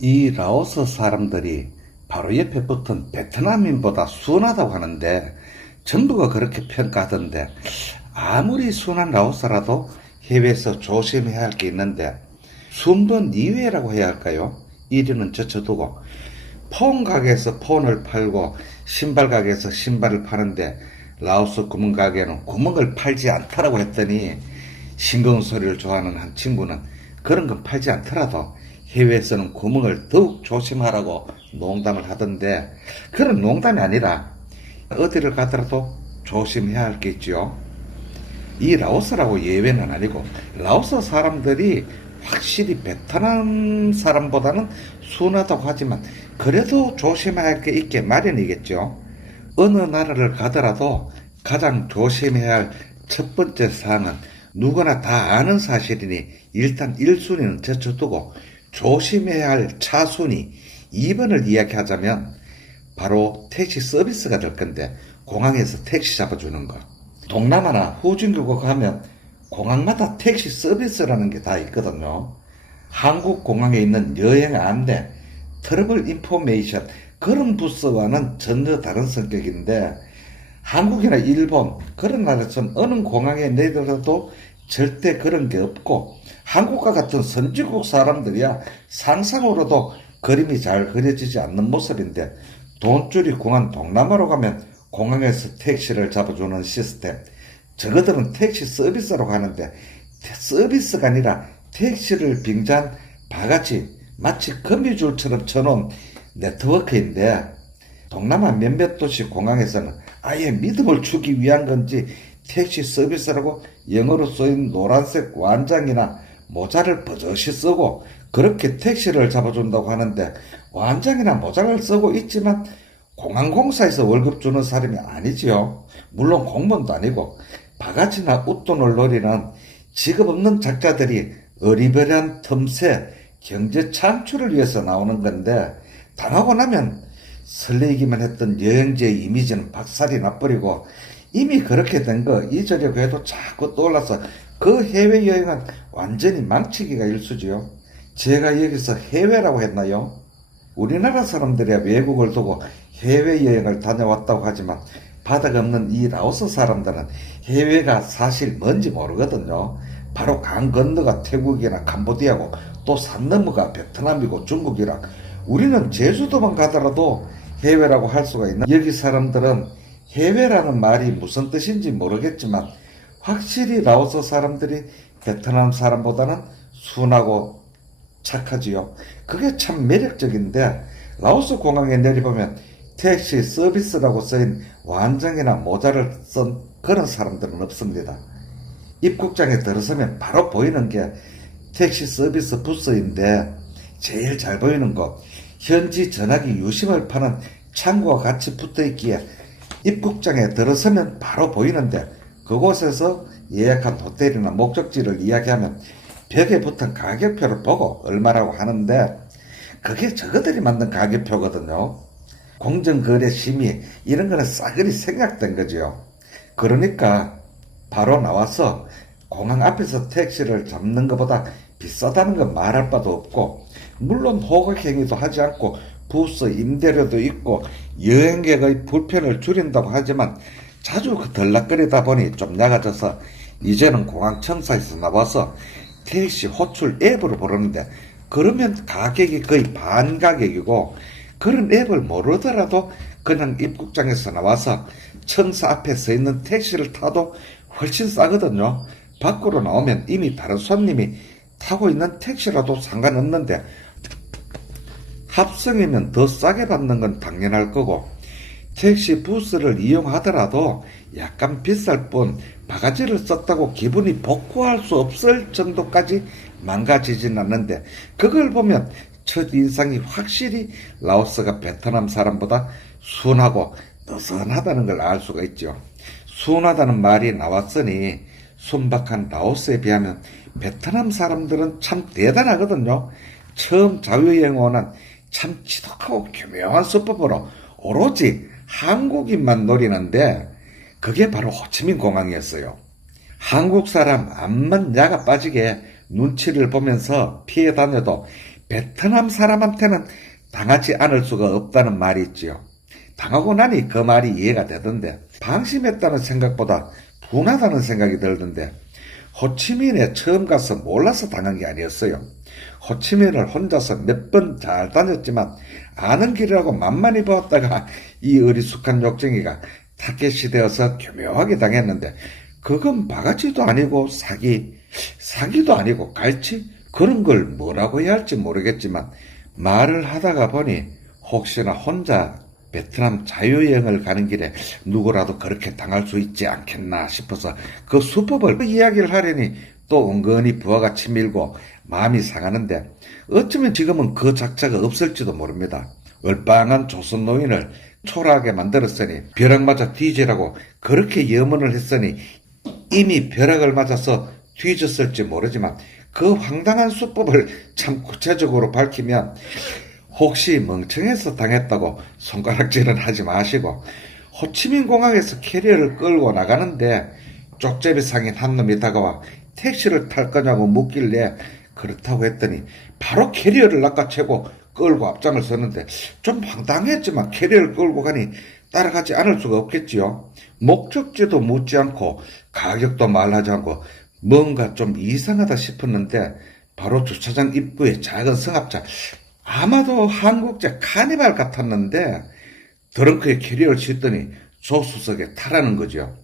이 라오스 사람들이 바로 옆에 붙은 베트남인보다 순하다고 하는데 전부가 그렇게 평가하던데, 아무리 순한 라오스라도 해외에서 조심해야 할 게 있는데 순번 이외라고 해야 할까요? 1위는 제쳐두고 폰 가게에서 폰을 팔고 신발 가게에서 신발을 파는데 라오스 구멍 가게는 구멍을 팔지 않더라고 했더니, 싱거운 소리를 좋아하는 한 친구는 그런 건 팔지 않더라도 해외에서는 구멍을 더욱 조심하라고 농담을 하던데, 그런 농담이 아니라 어디를 가더라도 조심해야 할 게 있지요. 이 라오스라고 예외는 아니고 라오스 사람들이 확실히 베트남 사람보다는 순하다고 하지만 그래도 조심해야 할 게 있게 마련이겠죠. 어느 나라를 가더라도 가장 조심해야 할 첫 번째 사항은 누구나 다 아는 사실이니 일단 1순위는 제쳐두고 조심해야 할 차순위 2번을 이야기하자면 바로 택시 서비스가 될 건데, 공항에서 택시 잡아주는 거. 동남아나 후진국에 가면 공항마다 택시 서비스라는 게 다 있거든요. 한국 공항에 있는 여행 안내, 트러블 인포메이션, 그런 부서와는 전혀 다른 성격인데, 한국이나 일본 그런 나라처럼 어느 공항에 내더라도 절대 그런 게 없고, 한국과 같은 선진국 사람들이야 상상으로도 그림이 잘 그려지지 않는 모습인데, 돈줄이 궁한 동남아로 가면 공항에서 택시를 잡아주는 시스템, 저거들은 택시 서비스라고 하는데 서비스가 아니라 택시를 빙자한 바가지, 마치 거미줄처럼 쳐놓은 네트워크인데, 동남아 몇몇 도시 공항에서는 아예 믿음을 주기 위한 건지 택시 서비스라고 영어로 써인 노란색 완장이나 모자를 버젓이 쓰고 그렇게 택시를 잡아준다고 하는데, 완장이나 모자를 쓰고 있지만 공항공사에서 월급 주는 사람이 아니지요. 물론 공무원도 아니고 바가지나 웃돈을 노리는 직업 없는 작가들이 어리버리한 틈새 경제 창출을 위해서 나오는 건데, 당하고 나면 설레이기만 했던 여행지의 이미지는 박살이 나버리고 이미 그렇게 된 거 잊으려고 해도 자꾸 떠올라서 그 해외여행은 완전히 망치기가 일쑤지요. 제가 여기서 해외라고 했나요? 우리나라 사람들이야 외국을 두고 해외여행을 다녀왔다고 하지만 바다가 없는 이 라오스 사람들은 해외가 사실 뭔지 모르거든요. 바로 강 건너가 태국이나 캄보디아고 또 산 너머가 베트남이고 중국이라, 우리는 제주도만 가더라도 해외라고 할 수가 있나? 여기 사람들은 해외라는 말이 무슨 뜻인지 모르겠지만 확실히 라오스 사람들이 베트남 사람보다는 순하고 착하지요. 그게 참 매력적인데, 라오스 공항에 내려보면 택시 서비스라고 쓰인 완장이나 모자를 쓴 그런 사람들은 없습니다. 입국장에 들어서면 바로 보이는 게 택시 서비스 부스인데, 제일 잘 보이는 곳, 현지 전화기 유심을 파는 창구와 같이 붙어있기에 입국장에 들어서면 바로 보이는데, 그곳에서 예약한 호텔이나 목적지를 이야기하면 벽에 붙은 가격표를 보고 얼마라고 하는데, 그게 저거들이 만든 가격표거든요. 공정거래 심의 이런 거는 싸그리 생략된 거죠. 그러니까 바로 나와서 공항 앞에서 택시를 잡는 것보다 비싸다는 건 말할 바도 없고, 물론 호객행위도 하지 않고 부스 임대료도 있고 여행객의 불편을 줄인다고 하지만 자주 덜락거리다 보니 좀 약아져서 이제는 공항청사에서 나와서 택시 호출 앱으로 부르는데, 그러면 가격이 거의 반 가격이고, 그런 앱을 모르더라도 그냥 입국장에서 나와서 청사 앞에 서 있는 택시를 타도 훨씬 싸거든요. 밖으로 나오면 이미 다른 손님이 타고 있는 택시라도 상관없는데, 합성이면 더 싸게 받는 건 당연할 거고, 택시 부스를 이용하더라도 약간 비쌀 뿐 바가지를 썼다고 기분이 복구할 수 없을 정도까지 망가지진 않는데, 그걸 보면 첫인상이 확실히 라오스가 베트남 사람보다 순하고 느슨하다는 걸 알 수가 있죠. 순하다는 말이 나왔으니 순박한 라오스에 비하면 베트남 사람들은 참 대단하거든요. 처음 자유여행 오는 참 지독하고 교묘한 수법으로 오로지 한국인만 노리는데, 그게 바로 호치민 공항이었어요. 한국 사람 암만 야가 빠지게 눈치를 보면서 피해 다녀도 베트남 사람한테는 당하지 않을 수가 없다는 말이 있지요. 당하고 나니 그 말이 이해가 되던데, 방심했다는 생각보다 분하다는 생각이 들던데, 호치민에 처음 가서 몰라서 당한 게 아니었어요. 호치민을 혼자서 몇 번 잘 다녔지만 아는 길이라고 만만히 보았다가 이 어리숙한 욕쟁이가 타겟이 되어서 교묘하게 당했는데, 그건 바가지도 아니고 사기도 아니고 갈치? 그런 걸 뭐라고 해야 할지 모르겠지만, 말을 하다가 보니 혹시나 혼자 베트남 자유여행을 가는 길에 누구라도 그렇게 당할 수 있지 않겠나 싶어서 그 수법을 이야기를 하려니 또 은근히 부하가 치밀고 마음이 상하는데, 어쩌면 지금은 그 작자가 없을지도 모릅니다. 얼빵한 조선 노인을 초라하게 만들었으니 벼락 맞아 뒤지라고 그렇게 염원을 했으니 이미 벼락을 맞아서 뒤졌을지 모르지만, 그 황당한 수법을 참 구체적으로 밝히면 혹시 멍청해서 당했다고 손가락질은 하지 마시고, 호치민 공항에서 캐리어를 끌고 나가는데 쪽제비 상인 한 놈이 다가와 택시를 탈 거냐고 묻길래 그렇다고 했더니 바로 캐리어를 낚아채고 끌고 앞장을 섰는데, 좀 황당했지만 캐리어를 끌고 가니 따라가지 않을 수가 없겠지요. 목적지도 묻지 않고 가격도 말하지 않고 뭔가 좀 이상하다 싶었는데, 바로 주차장 입구에 작은 승합차, 아마도 한국제 카니발 같았는데 드렁크에 캐리어를 싣더니 조수석에 타라는 거죠.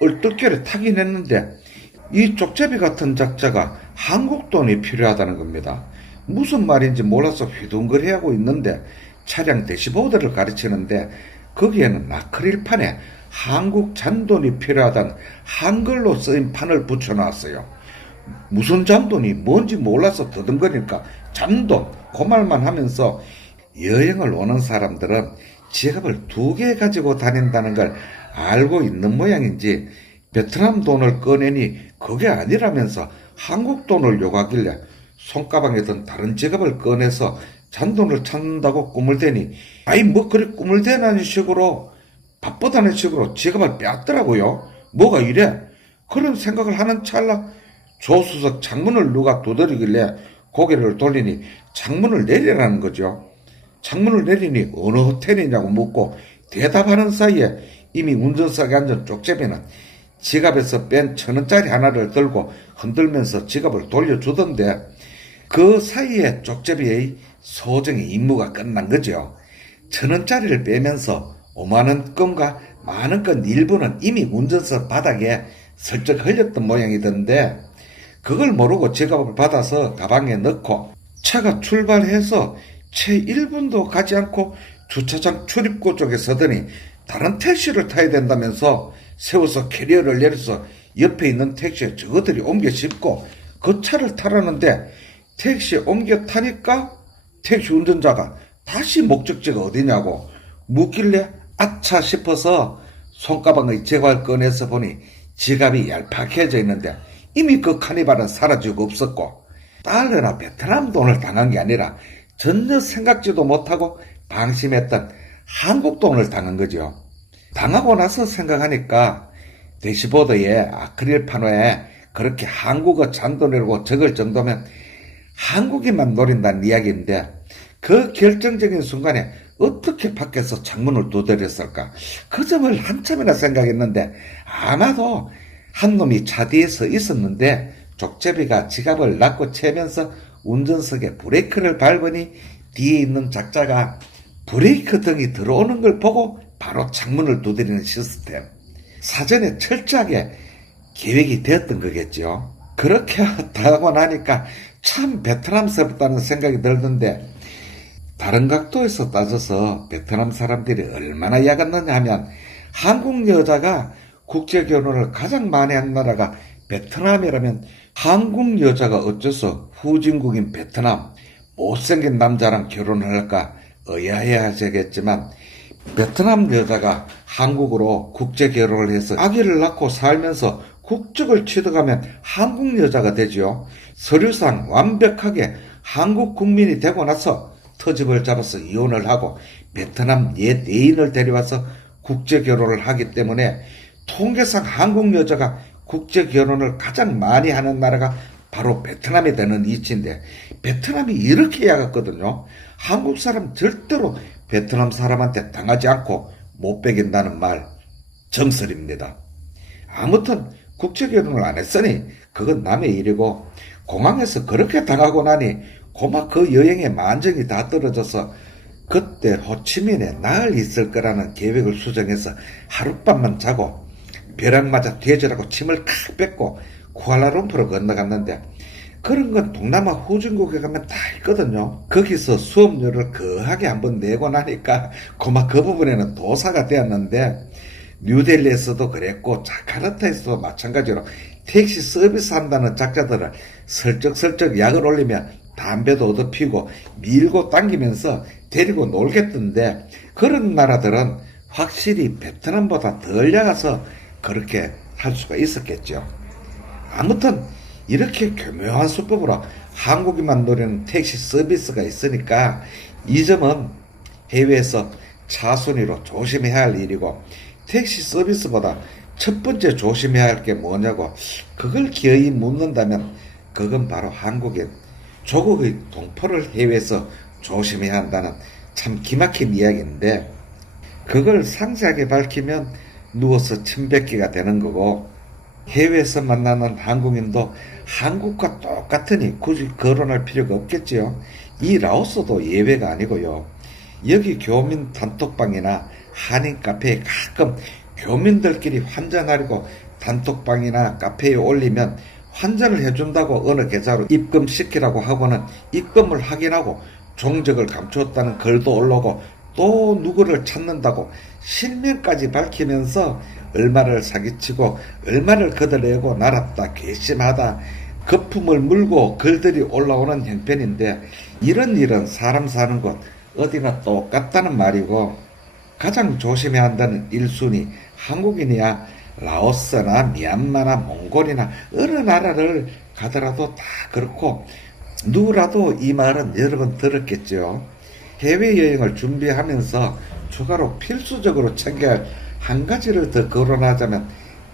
얼떨결에 타긴 했는데 이 쪽제비 같은 작자가 한국 돈이 필요하다는 겁니다. 무슨 말인지 몰라서 휘둥그레하고 있는데 차량 대시보드를 가르치는데 거기에는 아크릴판에 한국 잔돈이 필요하다는 한글로 쓰인 판을 붙여놨어요. 무슨 잔돈이 뭔지 몰라서 더듬거리니까 잔돈 그 말만 하면서, 여행을 오는 사람들은 지갑을 2개 가지고 다닌다는 걸 알고 있는 모양인지 베트남 돈을 꺼내니 그게 아니라면서 한국 돈을 요구하길래 손가방에 든 다른 지갑을 꺼내서 잔돈을 찾는다고 꿈을 대니, 아이 뭐 그리 꿈을 대는 식으로 바쁘다는 식으로 지갑을 빼앗더라고요. 뭐가 이래? 그런 생각을 하는 찰나 조수석 창문을 누가 두드리길래 고개를 돌리니 창문을 내리라는 거죠. 창문을 내리니 어느 호텔이냐고 묻고 대답하는 사이에 이미 운전석에 앉은 쪽제비는 지갑에서 뺀 1,000원짜리 하나를 들고 흔들면서 지갑을 돌려주던데, 그 사이에 쪽제비의 소정의 임무가 끝난 거죠. 1,000원짜리를 빼면서 5만원 건과 만원 건 일부는 이미 운전석 바닥에 슬쩍 흘렸던 모양이던데, 그걸 모르고 지갑을 받아서 가방에 넣고 차가 출발해서 채 1분도 가지 않고 주차장 출입구 쪽에 서더니 다른 택시를 타야 된다면서 세워서 캐리어를 내려서 옆에 있는 택시에 저것들이 옮겨 싣고 그 차를 타라는데, 택시에 옮겨 타니까 택시 운전자가 다시 목적지가 어디냐고 묻길래 아차 싶어서 손가방의 지갑을 꺼내서 보니 지갑이 얄팍해져 있는데 이미 그 카니발은 사라지고 없었고, 달러나 베트남 돈을 당한 게 아니라 전혀 생각지도 못하고 방심했던 한국 돈을 당한 거죠. 당하고 나서 생각하니까 대시보드에 아크릴 판호에 그렇게 한국어 잔돈이라고 적을 정도면 한국인만 노린다는 이야기인데, 그 결정적인 순간에 어떻게 밖에서 창문을 두드렸을까? 그 점을 한참이나 생각했는데 아마도 한 놈이 차 뒤에 서 있었는데 쪽제비가 지갑을 낚고 채면서 운전석에 브레이크를 밟으니 뒤에 있는 작자가 브레이크 등이 들어오는 걸 보고 바로 창문을 두드리는 시스템. 사전에 철저하게 계획이 되었던 거겠죠. 그렇게 하고 나니까 참 베트남스럽다는 생각이 들던데, 다른 각도에서 따져서 베트남 사람들이 얼마나 야갔느냐 하면, 한국 여자가 국제결혼을 가장 많이 한 나라가 베트남이라면 한국 여자가 어째서 후진국인 베트남 못생긴 남자랑 결혼을 할까 의아해하시겠지만, 베트남 여자가 한국으로 국제결혼을 해서 아기를 낳고 살면서 국적을 취득하면 한국 여자가 되지요. 서류상 완벽하게 한국 국민이 되고 나서 터집을 잡아서 이혼을 하고 베트남 옛 애인을 데려와서 국제결혼을 하기 때문에 통계상 한국 여자가 국제결혼을 가장 많이 하는 나라가 바로 베트남에 되는 이치인데, 베트남이 이렇게 야갔거든요. 한국 사람 절대로 베트남 사람한테 당하지 않고 못 베긴다는 말 정설입니다. 아무튼 국제결혼을 안 했으니 그건 남의 일이고, 공항에서 그렇게 당하고 나니 고막 그 여행의 만정이 다 떨어져서 그때 호치민에 나흘 있을 거라는 계획을 수정해서 하룻밤만 자고 벼락 맞아 돼지라고 침을 칵 뱉고 쿠알라룸푸르 건너갔는데, 그런 건 동남아 후진국에 가면 다 있거든요. 거기서 수업료를 거하게 한번 내고 나니까 고막 그 부분에는 도사가 되었는데, 뉴델리에서도 그랬고 자카르타에서도 마찬가지로 택시 서비스 한다는 작자들을 슬쩍슬쩍 약을 올리면 담배도 얻어피우고 밀고 당기면서 데리고 놀겠던데, 그런 나라들은 확실히 베트남보다 덜 약아서 그렇게 할 수가 있었겠죠. 아무튼 이렇게 교묘한 수법으로 한국인만 노리는 택시 서비스가 있으니까 이 점은 해외에서 차순위로 조심해야 할 일이고, 택시 서비스보다 첫 번째 조심해야 할 게 뭐냐고 그걸 기어이 묻는다면 그건 바로 한국인 조국의 동포를 해외에서 조심해야 한다는 참 기막힌 이야기인데, 그걸 상세하게 밝히면 누워서 침 뱉기가 되는 거고, 해외에서 만나는 한국인도 한국과 똑같으니 굳이 거론할 필요가 없겠지요. 이 라오스도 예외가 아니고요. 여기 교민 단톡방이나 한인 카페에 가끔 교민들끼리 환전하려고 단톡방이나 카페에 올리면 환전을 해준다고 어느 계좌로 입금시키라고 하고는 입금을 확인하고 종적을 감추었다는 글도 올라오고, 또 누구를 찾는다고 실명까지 밝히면서 얼마를 사기치고 얼마를 걷어내고 날았다 괘씸하다 거품을 물고 글들이 올라오는 형편인데, 이런 일은 사람 사는 곳 어디나 똑같다는 말이고, 가장 조심해야 한다는 1순위 한국인이야 라오스나 미얀마나 몽골이나 어느 나라를 가더라도 다 그렇고, 누구라도 이 말은 여러 번 들었겠죠. 해외여행을 준비하면서 추가로 필수적으로 챙겨야 할 한 가지를 더 거론하자면,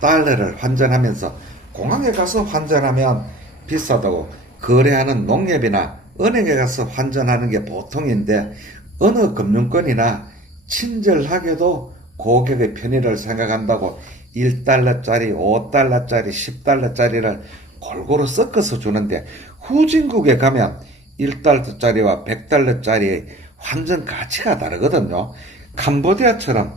달러를 환전하면서 공항에 가서 환전하면 비싸다고 거래하는 농협이나 은행에 가서 환전하는 게 보통인데, 어느 금융권이나 친절하게도 고객의 편의를 생각한다고 1달러짜리, 5달러짜리, 10달러짜리를 골고루 섞어서 주는데, 후진국에 가면 1달러짜리와 100달러짜리의 환전 가치가 다르거든요. 캄보디아처럼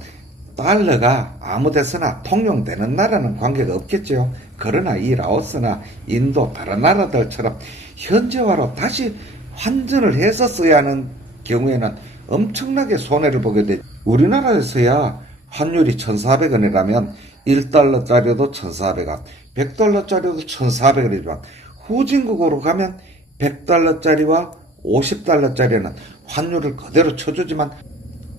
달러가 아무데서나 통용되는 나라는 관계가 없겠죠. 그러나 이 라오스나 인도 다른 나라들처럼 현재화로 다시 환전을 해서 써야 하는 경우에는 엄청나게 손해를 보게 되죠. 우리나라에서야 환율이 1,400원이라면 1달러짜리도 1,400원, 100달러짜리도 1,400원이지만 후진국으로 가면 100달러짜리와 50달러짜리는 환율을 그대로 쳐주지만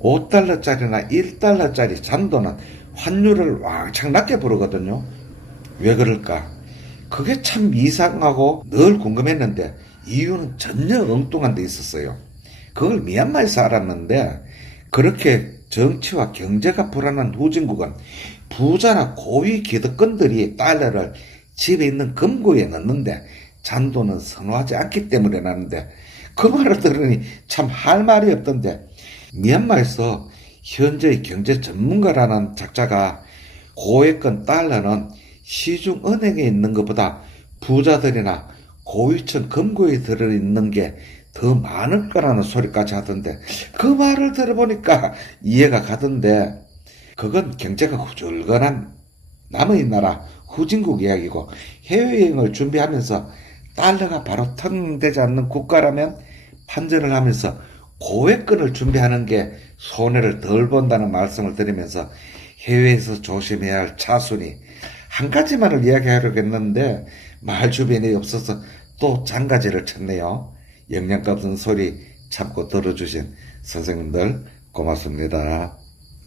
5달러짜리나 1달러짜리 잔도는 환율을 왕창 낮게 부르거든요. 왜 그럴까? 그게 참 이상하고 늘 궁금했는데 이유는 전혀 엉뚱한 데 있었어요. 그걸 미얀마에서 알았는데, 그렇게 정치와 경제가 불안한 후진국은 부자나 고위 기득권들이 달러를 집에 있는 금고에 넣는데 잔도는 선호하지 않기 때문이라는데, 그 말을 들으니 참 할 말이 없던데, 미얀마에서 현재의 경제 전문가라는 작자가 고액권 달러는 시중은행에 있는 것보다 부자들이나 고위층 금고에 들어있는 게 더 많을 거라는 소리까지 하던데, 그 말을 들어보니까 이해가 가던데, 그건 경제가 후줄근한 남의 나라 후진국 이야기고, 해외여행을 준비하면서 달러가 바로 통용되지 않는 국가라면 환전을 하면서 고액권을 준비하는 게 손해를 덜 본다는 말씀을 드리면서, 해외에서 조심해야 할 차순위 한 가지만을 이야기하려고 했는데 말 주변이 없어서 또 장가지를 쳤네요. 영양가 없는 소리 참고 들어주신 선생님들 고맙습니다.